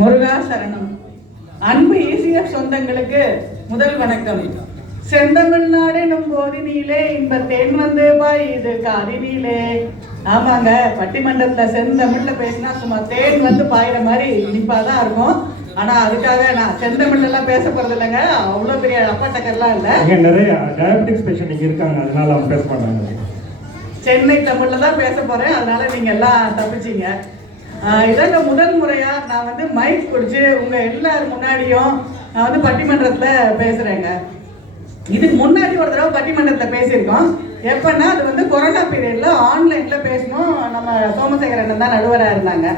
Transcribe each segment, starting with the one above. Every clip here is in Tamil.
முருகா சரணம். அன்பு ECF சொந்தங்களுக்கு முதல் வணக்கம். செந்தமிழ்நாடு எனும் போதினிலே இன்ப தேன் வந்து பாயுது காதினிலே. ஆமாங்க, பட்டிமன்றத்துல செந்தமிழ்ல பேசினா சும்மா தேன் வந்து பாயிற மாதிரி இனிப்பாதான் இருக்கும். ஆனா அதுக்காக நான் செந்தமிழ்ல எல்லாம் பேச போறது இல்லைங்க. அவ்வளவு பெரிய அப்பாட்டக்கர்லாம் இல்ல. நிறைய டயபெட்டிக்ஸ் பேஷண்ட் இங்க இருக்காங்க, அதனால அவங்க பேச மாட்டாங்க. சென்னை தமிழ்ல தான் பேச போறேன், அதனால நீங்க எல்லாம் தப்பிச்சிங்க. இதாங்க முதல் முறையா நான் வந்து மைக் பிடிச்சி உங்க எல்லாரும் முன்னாடியும் நான் வந்து பட்டிமன்றத்துல பேசுறேங்க. இதுக்கு முன்னாடி ஒரு தடவை பட்டிமன்றத்துல பேசியிருக்கோம். எப்பன்னா அது வந்து கொரோனா பீரியட்ல ஆன்லைன்ல பேசணும். நம்ம சோமசேகர் அண்ணன் தான் நடுவராக இருந்தாங்க.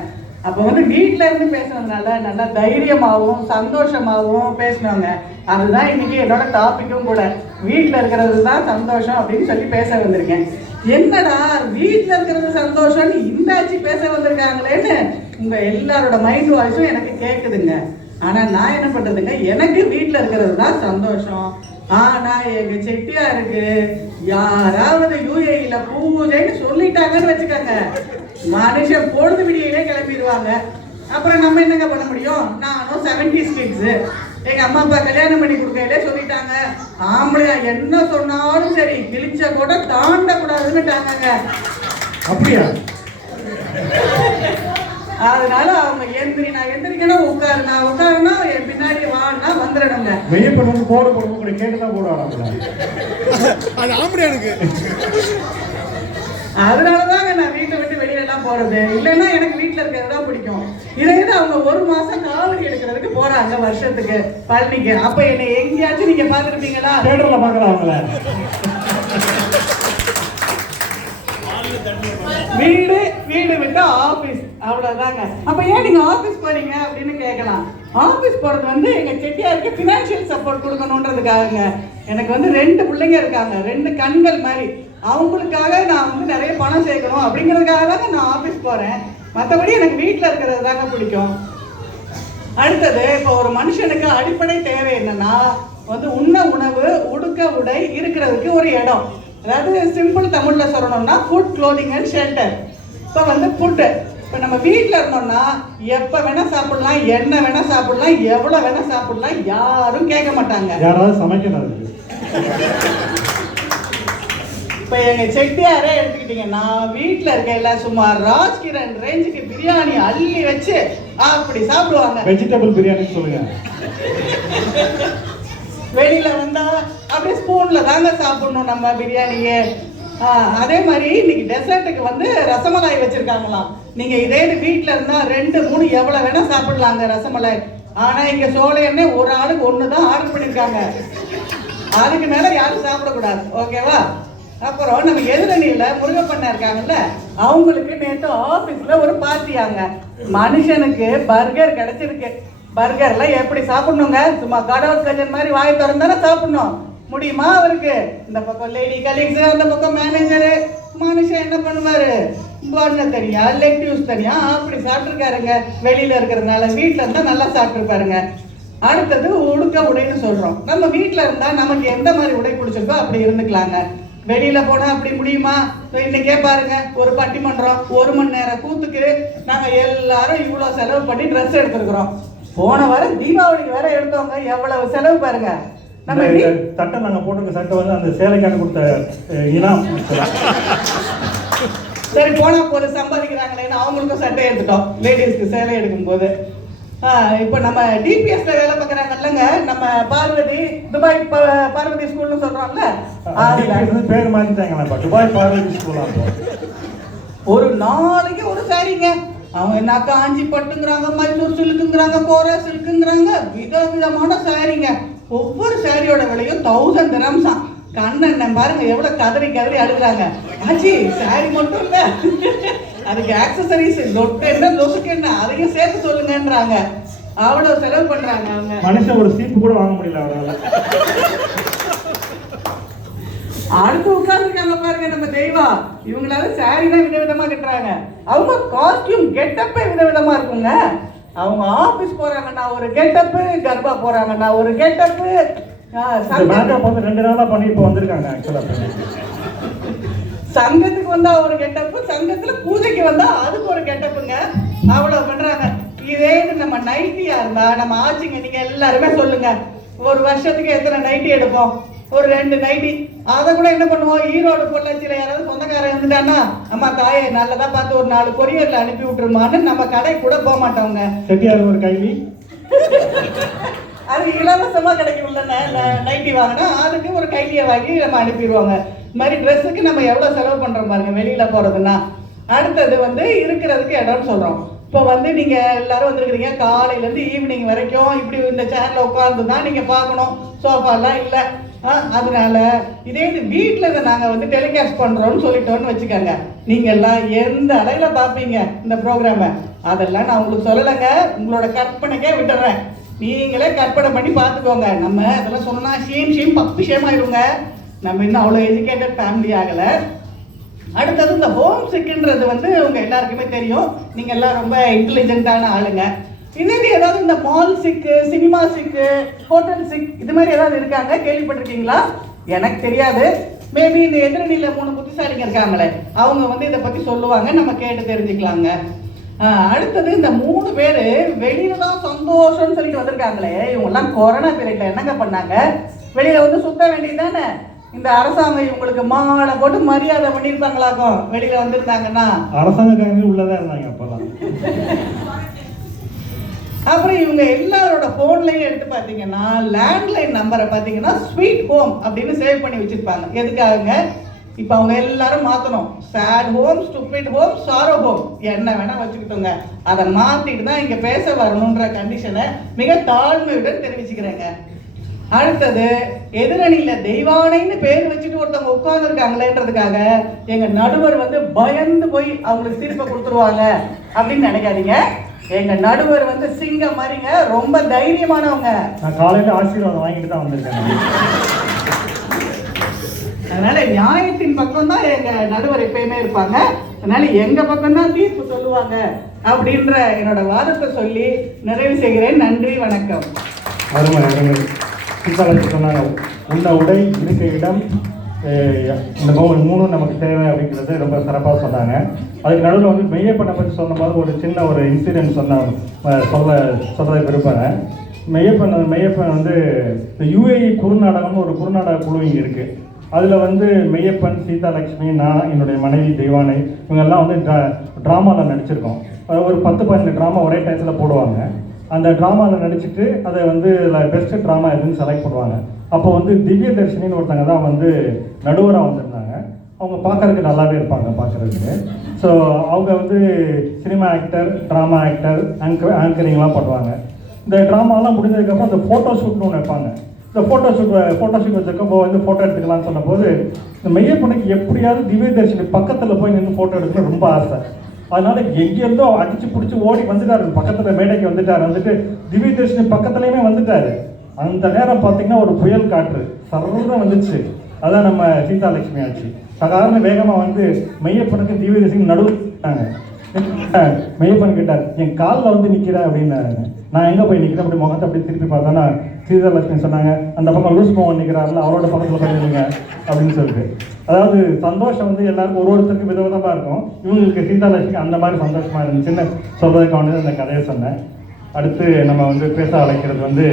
அப்போ வந்து வீட்டில இருந்து பேசுனதுனால நல்லா தைரியமாகவும் சந்தோஷமாகவும் பேசினவங்க. அதுதான் இன்னைக்கு என்னோட டாபிக்கும் கூட. வீட்டில் இருக்கிறது தான் சந்தோஷம் அப்படின்னு சொல்லி பேச வந்திருக்கேன். என்னடா வீட்டில் இருக்கிறது சந்தோஷம்னு இந்தாச்சி பேச வந்திருக்காங்களேன்னு உங்க எல்லாரோட மைண்ட் வாய்ஸும் எனக்கு கேட்குதுங்க. ஆனா நான் என்ன பண்றதுங்க, எனக்கு வீட்டில் இருக்கிறது தான் சந்தோஷம். ஆனா எங்க செட்டியாருக்கு யாராவது UAE பூஜைன்னு சொல்லிட்டாங்கன்னு வச்சுக்கோங்க, மனுஷன் பொழுது விடியிலே கிளம்பிடுவாங்க. அப்புறம் நம்ம என்னங்க பண்ண முடியும்? நானும் 70s கிட்ஸ். எங்க அம்மா அப்பா கல்யாணம் பண்ணி கொடுக்கையிலே சொல்லிட்டாங்க, ஆம்பளையா என்ன சொன்னாலும் சரி கிழிச்ச கூட தாண்ட கூடாதுன்னுட்டாங்க. அப்படியா? அதனால அவங்க நான் எந்திரிக்கணும், நான் உட்காருனா என் பின்னாடி வான்னா வந்துடணுங்க. வெளியே பண்ணு போட கூட கேட்டுதான் போடுவாங்க. அதனாலதாங்க நான் வீட்டை விட்டு வெளியில எல்லாம் போறது. இல்லைன்னா எனக்கு வீட்டுல இருக்கிறதுதான் பிடிக்கும். இதை அவங்க ஒரு மாசம் காவடி எடுக்கிறதுக்கு போறாங்க வருஷத்துக்கு பழனிக்கு. அப்ப என்னை எங்கேயாச்சும் நீங்க பாத்துருப்பீங்களா? தேட்டர்ல பாக்குறாங்களே. வீடு வீடு விட்டு ஆபீஸ், அவ்வளவுதாங்க. அப்ப ஏன் நீங்க ஆபீஸ் போறீங்க அப்படின்னு கேட்கலாம். ஆபீஸ் போறது வந்து எங்க செட்டியாருக்கு பினான்சியல் சப்போர்ட் கொடுக்கணுன்றதுக்காகங்க. எனக்கு வந்து 2 பிள்ளைங்க இருக்காங்க, 2 கண்கள் மாதிரி. அவங்களுக்காக நான் வந்து நிறைய பணம் சேர்க்கணும் அப்படிங்கிறதுக்காக தாங்க நான் ஆபீஸ் போறேன். மற்றபடி எனக்கு வீட்டில் இருக்கிறது தாங்க பிடிக்கும். அடுத்தது, இப்போ ஒரு மனுஷனுக்கு அடிப்படை தேவை என்னன்னா வந்து உண்ண உணவு, உடுக்க உடை, இருக்கிறதுக்கு ஒரு இடம். அதாவது சிம்பிள் தமிழ்ல சொல்லணும்னா ஃபுட், க்ளோதிங் அண்ட் ஷெல்டர். இப்போ வந்து ஃபுட்டு, இப்போ நம்ம வீட்டில் இருந்தோம்னா எப்போ வேணா சாப்பிடலாம், என்ன வேணா சாப்பிடலாம், எவ்வளோ வேணா சாப்பிடலாம், யாரும் கேட்க மாட்டாங்க. யாராவது சமைக்கணும். இப்போ எங்க செட்டியாரே எடுத்துக்கிட்டீங்கன்னா வீட்டில் இருக்க எல்லாம் சும்மா ராஜ்கிரண் ரேஞ்சுக்கு பிரியாணி அள்ளி வச்சு அப்படி சாப்பிடுவாங்க. வெஜிடபிள் பிரியாணி சொல்லுங்க. வெளியில வந்தா அப்படியே ஸ்பூன்ல தாங்க சாப்பிடணும் நம்ம பிரியாணியே. அதே மாதிரி இன்னைக்கு டெசர்ட்டுக்கு வந்து ரசமலாய் வச்சிருக்காங்களாம். நீங்க இதே வீட்டில் இருந்தா 2, 3 எவ்வளவு வேணா சாப்பிடலாங்க ரசமலாய். ஆனா இங்க சோழ எண்ணெய் ஒரு ஆளுக்கு 1 தான் ஆர்டர் பண்ணிருக்காங்க. அதுக்கு மேல யாரும் சாப்பிடக்கூடாது, ஓகேவா? அப்புறம் நம்ம எதிரணியில முருகப்பண்ண இருக்காங்கல்ல, அவங்களுக்கு நேற்று ஆபீஸ்ல ஒரு பார்ட்டியாங்க. மனுஷனுக்கு பர்கர் கிடைச்சிருக்கு. பர்கர்ல எப்படி சாப்பிடணுங்க? சும்மா கடவுள் கஜன் மாதிரி வாய் திறந்தானே சாப்பிடணும். முடியுமா அவருக்கு? இந்த பக்கம் லேடி கலீக்ஸ், அந்த பக்கம் மேனேஜரு. மனுஷன் என்ன பண்ணுவாரு? பண்ண தனியா, லெக்டிவ்ஸ் தனியா அப்படி சாப்பிட்டுருக்காருங்க. வெளியில இருக்கிறதுனால வீட்டுல இருந்தா நல்லா சாப்பிட்டுருப்பாருங்க. அடுத்தது உடுக்க உடைன்னு சொல்றோம். நம்ம வீட்டுல இருந்தா நமக்கு எந்த மாதிரி உடை பிடிச்சிருக்கோ அப்படி இருந்துக்கலாங்க. வெளியில போனா அப்படி முடியுமா? இன்னைக்கே பாருங்க, ஒரு பட்டிமன்றம் 1 மணி நேரம் கூத்துக்கு நாங்க எல்லாரும் இவ்வளவு செலவு பண்ணி ட்ரெஸ் எடுத்துருக்கிறோம். போன வாரம் தீபாவளிக்கு வேற எடுத்தவங்க எவ்வளவு செலவு பாருங்க. நம்ம சட்டை நாங்க போட்டுருக்க சட்டை வந்து அந்த சேலைக்காக கொடுத்த இனாம். சரி, போனா போது சம்பாதிக்கிறாங்களேன்னு அவங்களுக்கும் சட்டை எடுத்துட்டோம். லேடிஸ்க்கு சேலை எடுக்கும் போது இப்போ நம்ம DPSல வேலை பார்க்குறாங்கல்லங்க, நம்ம பார்வதி, துபாய் பார்வதி ஸ்கூல்னு சொல்றோம்ல, பேர் மாத்திட்டாங்க. துபாய் பார்வதி ஸ்கூலா ஒரு நாளைக்கு ஒரு சாரிங்க. அவங்க என்ன காஞ்சி பட்டுங்கிறாங்க, மைசூர் சில்க்குங்கிறாங்க, கோரா சில்க்குங்கிறாங்க, விதவிதமான சாரிங்க. ஒவ்வொரு சாரியோட விலையும் 1000 dirhams. கண்ணன் பாருங்க எவ்வளவு கதறி கதறி அழுகுறாங்க. ஆச்சி சாரி மட்டும் இல்ல, அதுக்கு ஆக்சசரிஸ், லொட்டு என்ன லொசுக்கு என்ன அதையும் சேர்த்து சொல்லுங்கன்றாங்க. அவ்வளவு செலவு பண்றாங்க அவங்க. மனுஷன் ஒரு சீப்பு கூட வாங்க முடியல அவரால. அடுத்து உட்கார்ந்துருக்காங்க பாருங்க நம்ம தெய்வா. இவங்களால சாரி தான் விதவிதமா கட்டுறாங்க. அவங்க காஸ்டியூம் கெட்டப்பே விதவிதமா இருக்குங்க. அவங்க ஆபீஸ் போறாங்கன்னா ஒரு கெட்டப்பு, கர்ப்பா போறாங்கன்னா ஒரு கெட்டப்பு. மேக்கப் வந்து 2 நாளா பண்ணி இப்போ வந்திருக்காங்க. ஆக்சுவலா சங்கத்துக்கு வந்தா ஒரு கெட்டப்பு, சங்கத்துல பூஜைக்கு வந்தா அதுக்கு ஒரு கெட்டப்புங்க. அவ்வளவு பண்றாங்க. இதே நம்ம நைட்டியா இருந்தா நம்ம ஆச்சுங்க, நீங்க எல்லாருமே சொல்லுங்க, ஒரு வருஷத்துக்கு எத்தனை நைட்டி எடுப்போம்? ஒரு 2 நைட்டி. அதை கூட என்ன பண்ணுவோம், ஈரோடு பொள்ளாச்சியில யாராவது சொந்தக்காரன் இருந்துட்டான்னா, அம்மா தாயே நல்லதா பார்த்து ஒரு 4 கொரியர்ல அனுப்பி விட்டுருமான்னு நம்ம கடை கூட போக மாட்டோங்க. செட்டியார் ஒரு கைலி அது இலவசமா கிடைக்கும்ல, நைட்டி வாங்கினா அதுக்கு ஒரு கைலியை வாங்கி நம்ம அனுப்பிடுவாங்க. இந்த மாதிரி ட்ரெஸ்ஸுக்கு நம்ம எவ்வளவு செலவு பண்றோம் பாருங்க வெளியில போறதுன்னா. அடுத்தது வந்து இருக்கிறதுக்கு இடம்னு சொல்றோம். இப்போ வந்து நீங்க எல்லாரும் வந்திருக்கிறீங்க, காலையில இருந்து ஈவினிங் வரைக்கும் இப்படி இந்த சேர்ல உட்கார்ந்து தான் நீங்க பார்க்கணும், சோஃபாலாம் இல்லை. அதனால இதே இது வீட்டில் நாங்க வந்து டெலிகாஸ்ட் பண்றோம்னு சொல்லிட்டோம்னு வச்சுக்கோங்க, நீங்க எல்லாம் எந்த அளவுல பார்ப்பீங்க இந்த ப்ரோக்ராமை, அதெல்லாம் நான் உங்களுக்கு சொல்லலைங்க, உங்களோட கற்பனைக்கே விட்டுறேன். நீங்களே கற்பனை பண்ணி பார்த்துக்கோங்க. நம்ம அதெல்லாம் சொன்னா ஷீம் பப்பு ஷேமாயிருங்க. நம்ம இன்னும் அவ்வளோ எஜுகேட்டட் ஃபேமிலி ஆகலை. அடுத்தது இந்த ஹோம் சிக்குன்றது வந்து உங்க எல்லாருக்குமே தெரியும், நீங்க எல்லாம் ரொம்ப இன்டெலிஜென்ட்டான ஆளுங்க. இன்னும் ஏதாவது இந்த மால் சிக்கு, சினிமா சிக்கு, ஹோட்டல் சிக் இது மாதிரி ஏதாவது இருக்காங்க, கேள்விப்பட்டிருக்கீங்களா? எனக்கு தெரியாது. மேபி இந்த எதிரணியில 3 புத்திசாலிங்க இருக்காங்களே, அவங்க வந்து இதை பத்தி சொல்லுவாங்க, நம்ம கேட்டு தெரிஞ்சுக்கலாங்க. அடுத்தது இந்த 3 பேர் வெளியில தான் சந்தோஷம்னு சொல்லிட்டு வந்திருக்காங்களே, இவங்க எல்லாம் கொரோனா பீரியட்ல என்னங்க பண்ணாங்க? வெளியில வந்து சுத்த வேண்டியதுதானே. இந்த அரசாங்கம் இவங்களுக்கு மாலை போட்டு மரியாதை பண்ணியிருப்பாங்களாக்கும் வெளியில வந்திருந்தாங்கன்னா. அரசாங்கக்காரங்க உள்ளதான் இருந்தாங்க அப்பெல்லாம். அப்புறம் இவங்க எல்லாரோட போன்லயும் எடுத்து பாத்தீங்கன்னா லேண்ட்லைன் நம்பரை பாத்தீங்கன்னா ஸ்வீட் ஹோம் அப்படின்னு சேவ் பண்ணி வச்சிருப்பாங்க. எதுக்காக? இப்ப அவங்க எல்லாரும் மாத்தணும், sad home, stupid home, sorrow home என்ன வேணா வச்சுக்கிட்டோங்க. அதை மாத்திட்டு தான் இங்க பேச வரணும்ன்ற கண்டிஷனை மிக தாழ்மையுடன் தெரிவிச்சுக்கிறேங்க. அடுத்தது எதிரணியில தெய்வானைன்னு பேர் வச்சுட்டு ஒருத்தவங்க உட்கார்ந்து இருக்காங்களேன்றதுக்காக எங்க நடுவர் வந்து பயந்து போய் அவங்களுக்கு தீர்ப்பை கொடுத்துருவாங்க அப்படின்னு நினைக்காதீங்க. எங்க நடுவர் வந்து சிங்கம் மாதிரிங்க, ரொம்ப தைரியமானவங்க. நான் காலையில ஆசீர்வாதம் வாங்கிட்டு தான் வந்திருக்கேன். அதனால நியாயத்தின் பக்கம் தான் எங்க நடுவர் எப்பயுமே இருப்பாங்க. அதனால எங்க பக்கம் தான் தீர்ப்பு சொல்லுவாங்க அப்படின்ற என்னோட வாதத்தை சொல்லி நிறைவு செய்கிறேன். நன்றி, வணக்கம். அருமை அருமை. சொன்னாங்க உள்ள உடை, இருக்க இடம், இந்த 3 நமக்கு தேவை அப்படிங்கிறது ரொம்ப சிறப்பாக சொன்னாங்க. அதுக்கு நடுவில் வந்து மெய்யப்பனை பற்றி சொல்லும்போது ஒரு சின்ன ஒரு இன்சிடென்ட் சொல்ல விரும்புகிறேன். மெய்யப்பன் வந்து இந்த யுஏஇ குறுநாடகம்னு ஒரு குறுநாடக குழு இங்கே இருக்குது. அதில் வந்து மெய்யப்பன், சீதாலட்சுமி, நான், என்னுடைய மனைவி தெய்வானை இவங்கெல்லாம் வந்து ட்ராமாவில் நடிச்சிருக்கோம். ஒரு 10-12 ட்ராமா ஒரே டயத்தில் போடுவாங்க. அந்த ட்ராமாவில் நடிச்சுட்டு அதை வந்து பெஸ்ட்டு ட்ராமா எதுன்னு செலக்ட் பண்ணுவாங்க. அப்போ வந்து திவ்ய தர்ஷினின்னு ஒருத்தங்க தான் வந்து நடுவராக வந்திருந்தாங்க. அவங்க பார்க்குறதுக்கு நல்லாவே இருப்பாங்க பார்க்குறதுக்கு. ஸோ அவங்க வந்து சினிமா ஆக்டர், ட்ராமா ஆக்டர், ஆங்கரிங்லாம் பண்ணுவாங்க. இந்த ட்ராமாலாம் முடிஞ்சதுக்கப்புறம் அந்த ஃபோட்டோ ஷூட்னு ஒன்று வைப்பாங்க. இந்த ஃபோட்டோ ஷூட் வச்சுருக்கப்போ வந்து ஃபோட்டோ எடுத்துக்கலாம்னு சொன்னபோது இந்த மெய்யப்பனுக்கு எப்படியாவது திவ்ய தர்ஷினி பக்கத்தில் போய் நின்று ஃபோட்டோ எடுக்கணும்னு ரொம்ப ஆசை. அதனால எங்கேருந்தோ அடிச்சு பிடிச்சி ஓடி வந்துட்டாரு, பக்கத்தில் மேடைக்கு வந்துட்டு திவ்ய தர்ஷினி பக்கத்துலேயுமே வந்துட்டாரு. அந்த நேரம் பார்த்தீங்கன்னா ஒரு புயல் காற்று சர்வம் வந்துச்சு. அதான் நம்ம சீதாலட்சுமி ஆச்சு. சாதாரண வேகமாக வந்து மெய்யப்பனுக்கு திவ்ய தர்ஷினி நடுவுட்டாங்க. மெய்யப்பன் கேட்டார், என் காலில் வந்து நிற்கிறேன் அப்படின்னாரு. நான் எங்கே போய் நிற்கிறேன் அப்படி முகத்தை அப்படி திருப்பி பார்த்தேன்னா சீதாலட்சுமி சொன்னாங்க, அந்த பக்கம் லூஸ் மோகன் நிற்கிறாருல அவரோட பக்கத்தில் போயிருந்தீங்க அப்படின்னு சொல்லிட்டு. அதாவது சந்தோஷம் வந்து எல்லாருக்கும் ஒருத்தருக்கு விதவிதமாக இருக்கும். இவங்களுக்கு சீதாலட்சுமி அந்த மாதிரி சந்தோஷமாக இருந்துச்சுன்னு சொல்றதுக்காக அந்த கதையை சொன்னேன். அடுத்து நம்ம வந்து பேச அழைக்கிறது வந்து